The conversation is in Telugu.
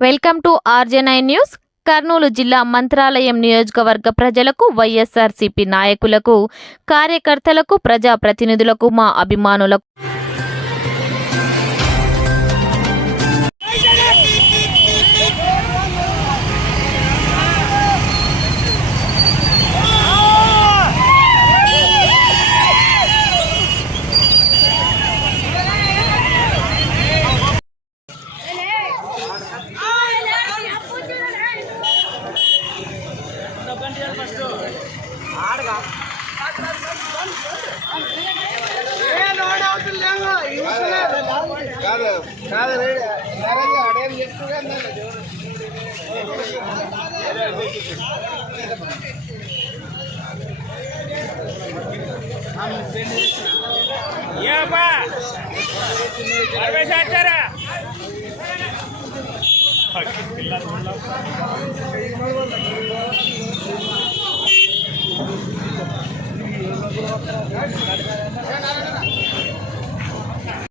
Welcome to RJ9 news. Kurnool జిల్లా మంత్రాలయం నియోజకవర్గ ప్రజలకు, వైఎస్ఆర్సీపీ నాయకులకు, కార్యకర్తలకు, ప్రజాప్రతినిధులకు, మా అభిమానులకు